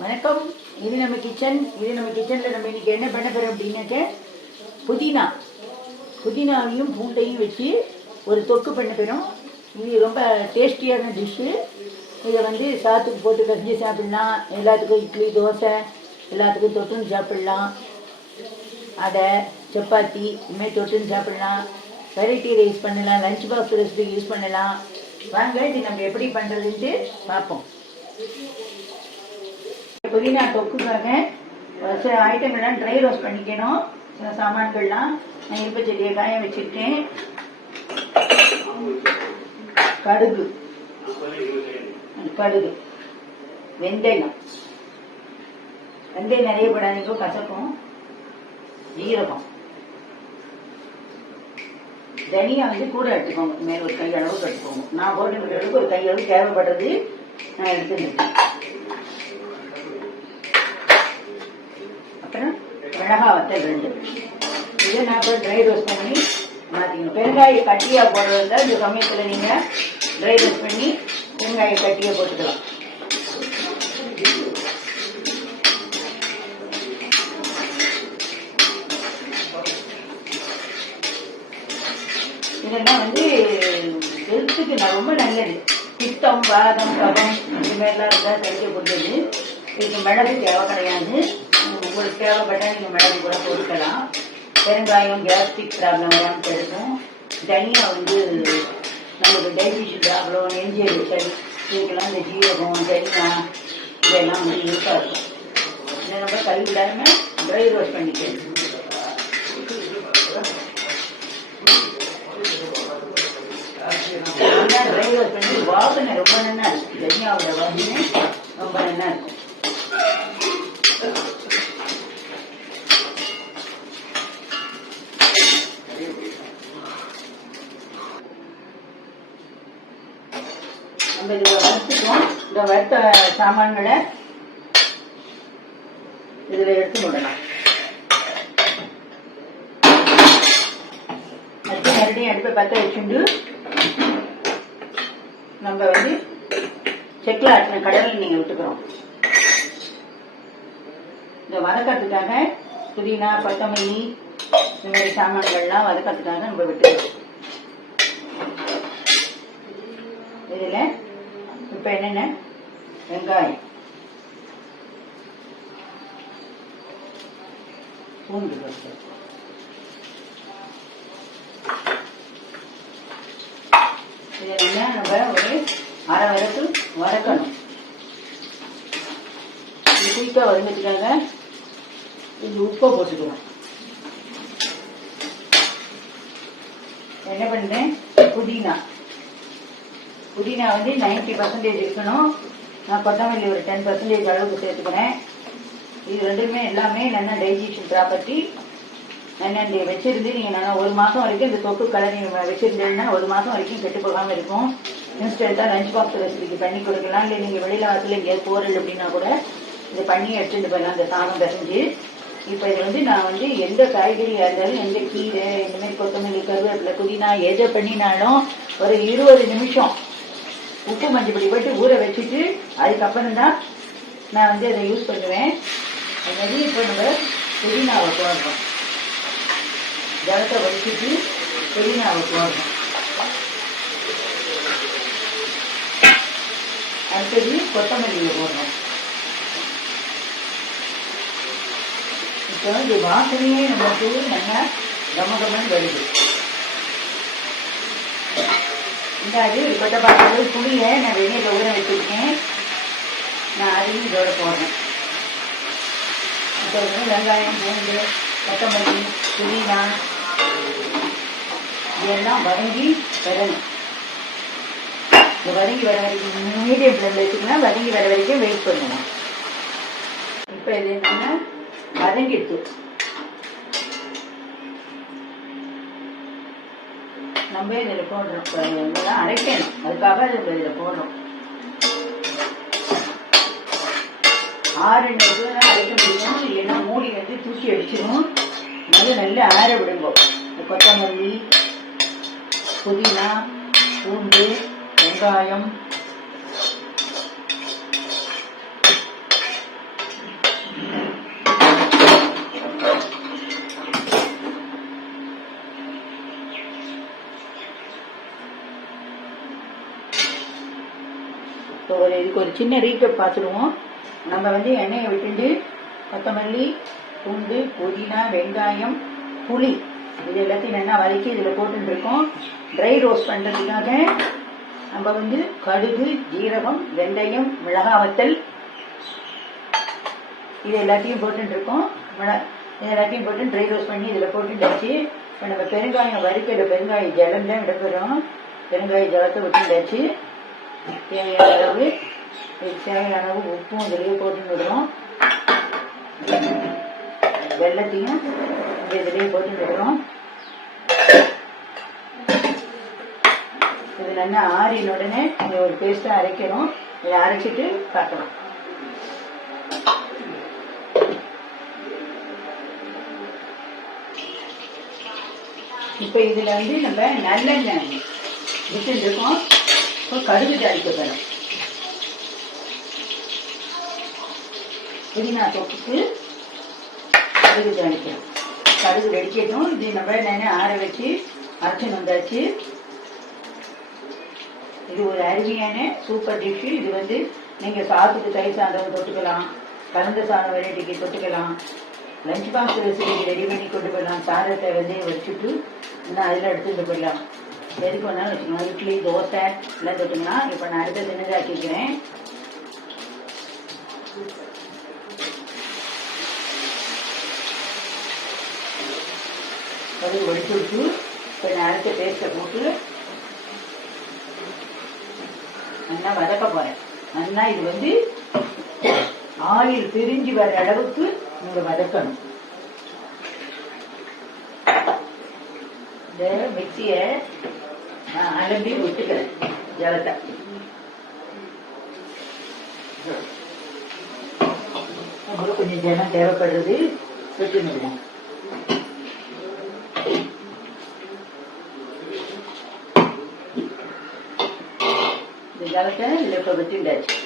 வணக்கம். இது நம்ம கிச்சனில் நம்ம இன்றைக்கி என்ன பண்ண போகிறோம் அப்படின்னாக்க, புதினாவையும் பூண்டையும் வச்சு ஒரு தொக்கு பண்ண போகிறோம். இது ரொம்ப டேஸ்டியான டிஷ்ஷு. இதை சாத்துக்கு போட்டு கஞ்சி சாப்பிட்லாம், எல்லாத்துக்கும் இட்லி தோசை எல்லாத்துக்கும் தொட்டுன்னு சாப்பிட்லாம், அடை சப்பாத்தி இதுமாதிரி தொட்டுன்னு சாப்பிட்லாம், வெரைட்டி ரைஸ் பண்ணலாம், லஞ்ச் பாக்ஸ் ரெசிபிக்கு யூஸ் பண்ணலாம். வாங்க இது நம்ம எப்படி பண்ணுறதுன்ட்டு பார்ப்போம். புதினா தொக்குக்காக சில ஐட்டங்கள்லாம் ட்ரை ரோஸ்ட் பண்ணிக்கணும். சில சாமான்கள்லாம் நான் இருப்பச்செடியை காய வச்சுருக்கேன். கடுகு, வெந்தயம் நிறைய போடாதீங்க, கசக்கும். ஜீரகம், தனியா கூட எடுத்துக்கோங்க, மேல ஒரு கை அளவுக்கு எடுத்துக்கோங்க. நான் போட்டு அளவுக்கு ஒரு கை அளவுக்கு தேவைப்படுறது நான் எடுத்துருக்கேன். அப்புறம் மிளகா வத்தல் 2. இதை நான் இப்போ ட்ரை ரோஸ்ட் பண்ணி மாற்றிக்கணும். பெருங்காய கட்டியாக போடுறதா இந்த சமயத்தில் நீங்கள் ட்ரை ரோஸ்ட் பண்ணி பெருங்காய கட்டியாக போட்டுக்கலாம். இதெல்லாம் ஹெல்த்துக்கு ரொம்ப நல்லது. பித்தம், வாதம், கபம் இது மாதிரிலாம் இருந்தால் சரிக்கக்கூடியது. இதுக்கு மிளகு தேவை கிடையாது. உங்களுக்கு தேவைப்பட்டால் நீங்கள் மிளகு கூட போட்டுக்கலாம். பெருங்காயம் கேஸ்ட்ரிக் ப்ராப்ளம் வராமல் தடுக்கும். தனியாக நமக்கு டைஜஷன் ப்ராப்ளம், நெஞ்செலு சளி இதுக்கெல்லாம் இந்த ஜீரகம், தனியா இதெல்லாம் யூஸாக இருக்கும். இதை நம்ம கைவிடாமல் ட்ரை ரோஸ்ட் பண்ணிக்கலாம். ட்ரை ரோஸ்ட் பண்ணி வாசனை ரொம்ப நல்லா இருக்கும். தனியாவோட வாசனை ரொம்ப நல்லா இருக்கும். நம்ம இதை வறுத்துட்டோம். இந்த வறுத்த சாமான்களை இதில் எடுத்து விடலாம். மறுபடியும் அடுப்பை பற்ற வச்சுண்டு நம்ம செக்கில் ஆட்டின கடலை நீங்கள் விட்டுக்கிறோம். இந்த வதக்கிறதுக்காக புதினா, கொத்தமல்லி இந்த மாதிரி சாமான்கள்லாம் வதக்கிறதுக்காக நம்ம விட்டுக்கிறோம். இதில் இப்போ என்னென்ன, வெங்காயம், பூண்டு, இதெல்லாம் நம்ம ஒரு அரை வரைக்கு வதக்கணும். இது குயிக்காக வதங்கிறதுக்காக இது உப்பை போட்டுக்கிறோம். என்ன பண்ணுறேன், புதினா 90% இருக்கணும். நான் கொத்தமல்லி ஒரு 10% அளவுக்கு சேர்த்துக்கிறேன். இது ரெண்டுமே எல்லாமே நல்லா டைஜஷன் ப்ராப்பர்ட்டி. நல்லா வச்சிருந்து நீங்கள் நல்லா 1 மாதம் வரைக்கும் இந்த தொக்கு கலரி வச்சுருந்தீங்கன்னா 1 மாதம் வரைக்கும் கெட்டு போகாமல் இருக்கும். இன்ஸ்டன்ட்டாக லஞ்ச் பாக்ஸ் ரெசிபிக்கு பண்ணி கொடுக்கலாம். இல்லை நீங்கள் வெளியில் வாசல் எங்கேயாவது போகிறல் அப்படின்னா கூட இதை பண்ணி எடுத்துட்டு போயிடலாம். அந்த சாதம் பிசைஞ்சு இப்போ இது நான் எந்த காய்கறியாக இருந்தாலும், எந்த கீரை இந்த மாதிரி கொத்தமல்லி, கருவேப்பிலை, புதினா எதை பண்ணினாலும் ஒரு 20 நிமிஷம் உப்பு மஞ்சள் பொடி போட்டு ஊற வச்சுட்டு அதுக்கப்புறம் தான் நான் அதை யூஸ் பண்ணுவேன். அது இப்போ நம்ம புதினாவை போடுறோம். ஜலத்தை வடிச்சிட்டு புதினாவை போடுறோம். அடுத்தது கொத்தமல்லியை போடுறோம். இப்போ இந்த வாசனையே நமக்கு நல்லா கமகமன்னு வருது. இந்தாது கொத்தப்பாடு புளியை நான் வெந்நீரில் ஊற வச்சுருக்கேன். நான் அதையும் இதோட போடுறேன். இப்போ வெங்காயம், பூண்டு, கொத்தமல்லி, புதினா இதெல்லாம் வதங்கி வரணும். இந்த வதங்கி வர வரைக்கும் மீடியம் ஃப்ளேமில் வச்சுக்கலாம். வதங்கி வர வரைக்கும் வெயிட் பண்ணுவோம். இப்போ இது என்னன்னா வதங்கிடுச்சு. நம்ம இதில் போடுறோம். இதெல்லாம் அரைக்கணும், அதுக்காக இதில் போடுறோம். 6 தான் அரைக்க முடியும். இல்லைன்னா மூடி தூக்கி அடிச்சிடும். நல்லா ஆற விடுங்க. கொத்தமல்லி, புதினா, பூண்டு, வெங்காயம் ஸோ இதுக்கு ஒரு சின்ன ரீகப் பார்த்துடுவோம். நம்ம வந்து எண்ணெயை விட்டுட்டு கொத்தமல்லி, பூண்டு, புதினா, வெங்காயம், புளி இது எல்லாத்தையும் நல்லா வதக்கி இதில் போட்டுருக்கோம். ட்ரை ரோஸ்ட் பண்ணுறதுக்காக நம்ம வந்து கடுகு, ஜீரகம், வெந்தயம், மிளகாய் வத்தல் இது எல்லாத்தையும் போட்டுருக்கோம். இது எல்லாத்தையும் போட்டு ட்ரை ரோஸ்ட் பண்ணி இதில் போட்டுட்டாச்சு. இப்போ நம்ம பெருங்காயம் வறுக்கிற பெருங்காய ஜலம் தான் விட போகிறோம். பெருங்காய ஜலத்தை விட்டுட்டாச்சு. தேவையான அளவு உப்பும் இதிலேயே போட்டு விடுறோம். வெள்ளத்தையும் இதிலேயே போட்டு விடுறோம். இது நல்லா ஆறின உடனே இதை ஒரு பேஸ்ட்டாக அரைக்கணும். இதை அரைச்சிட்டு பார்க்கலாம். இப்போ இதில் வந்து நம்ம நல்லெண்ணெய் விட்டுருக்கோம். இப்போ கடுகு தாளிக்க போகிறோம். புதினா தொப்புக்கு கடுகு தாளிக்கிறோம். கடுகு வெடிக்கட்டும். இது நம்ம என்னென்ன ஆற வச்சு அரைச்சி வந்தாச்சு. இது ஒரு அருமையான சூப்பர் டிஷ்ஷு. இது வந்து நீங்கள் சாத்துக்கு தயிர் சாதம் தொட்டுக்கலாம், கலந்த சாதம் வெரைட்டிக்கு தொட்டுக்கலாம், லஞ்ச் பாக்ஸ் ரெசிபிக்கு ரெடி பண்ணி கொண்டு போயிடலாம். சாதத்தை வந்து வச்சுட்டு இன்னும் அதில் எடுத்துகிட்டு போயிடலாம். எதுக்கு வேணாலும் வச்சுக்கலாம். இட்லி, தோசை எல்லாம் தொட்டுக்கலாம். இப்போ நான் அடுத்த சின்னதாக்கிக்கிறேன். கடுகு வடிச்சு விட்டு இப்போ நான் அடுத்த பேஸ்ட்டை போட்டு நல்லா வதக்க போகிறேன். நல்லா இது வந்து ஆயில் பிரிஞ்சு வர அளவுக்கு நீங்கள் வதக்கணும். இந்த மிக்சியை நான் அலம்பி விட்டுக்கிறேன். ஜலத்தை உங்களுக்கு கொஞ்சம் ஜலம் தேவைப்படுறது விட்டுனுடுவோம். இந்த ஜலத்தை இதில் இப்போ விட்டுண்டாச்சு.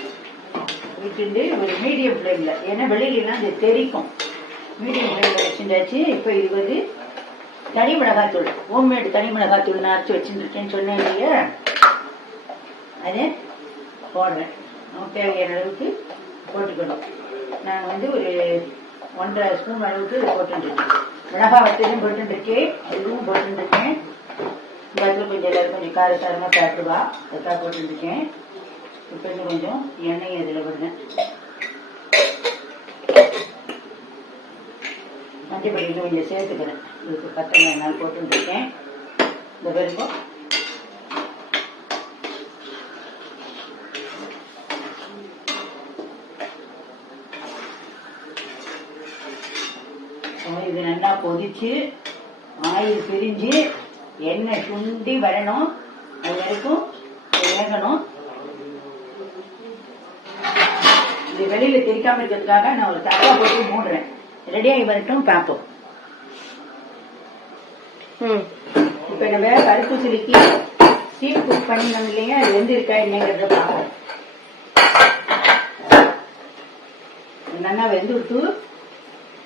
விட்டுண்டு ஒரு மீடியம் ஃப்ளேமில், ஏன்னா வெளியிலாம் இது தெரிக்கும், மீடியம் ஃப்ளேமில் வச்சுட்டாச்சு. இப்போ இது வந்து தனி மிளகாத்தூள், ஹோம்மேடு தனி மிளகாத்தூள் நான் அரைச்சி வச்சுருக்கேன்னு சொன்னேன் இல்லையா, அதை போடுறேன். தேவையான அளவுக்கு போட்டுக்கணும். நான் வந்து ஒரு 1.5 ஸ்பூன் அளவுக்கு போட்டுருக்கேன். மிளகாய் வத்தலும் போட்டுருக்கேன், இதுவும் போட்டுருக்கேன். இந்த இடத்துல கொஞ்சம் எல்லாரும் கொஞ்சம் காரசாரமாக சாப்பிடுவா, அதுக்காக போட்டுருக்கேன். இப்போ இன்னும் கொஞ்சம் எண்ணெய் இதில் விடுறேன். மஞ்சள் இன்னும் கொஞ்சம் சேர்த்துக்கிறேன். இதுக்கு பத்தலை நான் போட்டுருக்கேன். இந்த வரைக்கும் இது நல்லா கொதிச்சு ஆயில் பிரிஞ்சு எண்ணெய் சுண்டி வரணும். அது வரைக்கும் வேகணும். இது வெளியில தெரிக்காம இருக்கிறதுக்காக நான் ஒரு தக்காளி போட்டு மூடுறேன். ரெடியாகி வரட்டும், பார்ப்போம். இப்ப நம்ம கருப்பு சிலிக்கி ஸ்டீம் குக் பண்ணினோம் இல்லையா, அது வந்து இருக்கா என்னங்கிறத பார்ப்போம். நல்லா வெந்து விட்டு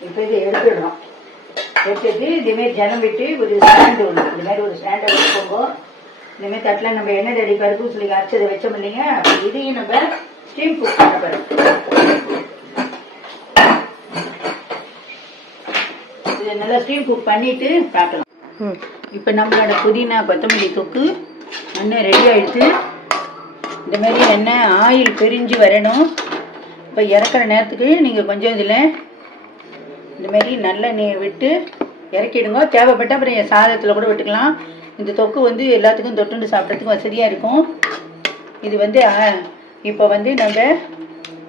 இப்ப இதை எடுத்துடுறோம். எடுத்துட்டு இதுமாரி ஜனம் விட்டு ஒரு ஸ்டாண்டு ஒன்று, இந்த மாதிரி ஒரு ஸ்டாண்டை வச்சுக்கோங்க. இந்தமாரி தட்டில் நம்ம எண்ணெய் தடி கருப்பு சிலிக்கி அரைச்சதை வச்சோம் இல்லைங்க, இதையும் நம்ம ஸ்டீம் குக் பண்ண போறோம். இதை நல்லா ஸ்டீம் குக் பண்ணிட்டு பார்க்கலாம். இப்போ நம்மளோட புதினா கொத்தமல்லி தொக்கு எண்ணெய் ரெடி ஆகிடுது. இந்த மாதிரி எண்ணெய் ஆயில் பிரிஞ்சு வரணும். இப்போ இறக்குற நேரத்துக்கு நீங்கள் கொஞ்சம் இதில் இந்த மாதிரி நல்லெண்ணெயை விட்டு இறக்கிடுங்க. தேவைப்பட்ட அப்புறம் சாதத்தில் கூட விட்டுக்கலாம். இந்த தொக்கு வந்து எல்லாத்துக்கும் தொட்டுண்டு சாப்பிட்றதுக்கு வசதியாக இருக்கும். இது வந்து இப்போ வந்து நம்ம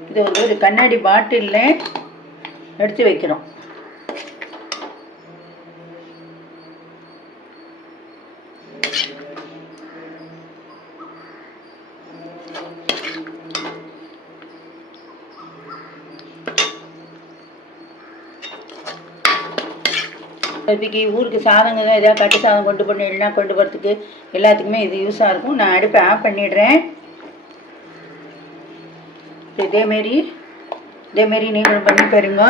இது வந்து ஒரு கண்ணாடி பாட்டிலில் எடுத்து வைக்கிறோம். இப்போக்கி ஊருக்கு சாதங்க தான் எதாவது கட்டு சாதம் கொண்டு போடணும், கொண்டு போகிறதுக்கு எல்லாத்துக்குமே இது யூஸாக இருக்கும். நான் அடுப்பை ஆஃப் பண்ணிடுறேன். இதேமாரி நீங்களும் பண்ணி பாருங்க.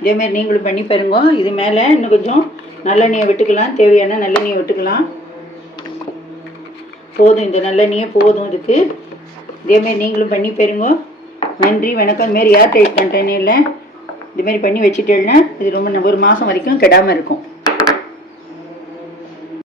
இதேமாரி நீங்களும் பண்ணி பாருங்க. இது மேலே இன்னும் கொஞ்சம் நல்லெண்ணெயை விட்டுக்கலாம். தேவையான நல்லெண்ணெயை விட்டுக்கலாம். போதும், இந்த நல்லெண்ணெயே போதும் இதுக்கு. இதேமாரி நீங்களும் பண்ணி பெறுங்க. நன்றி, வணக்கம். இதுமாரி ஏர் டைட் கண்டெய்னரில் இதுமாரி பண்ணி வச்சுட்டேன்னா இது ரொம்ப 1 மாதம் வரைக்கும் கெடாமல் இருக்கும்.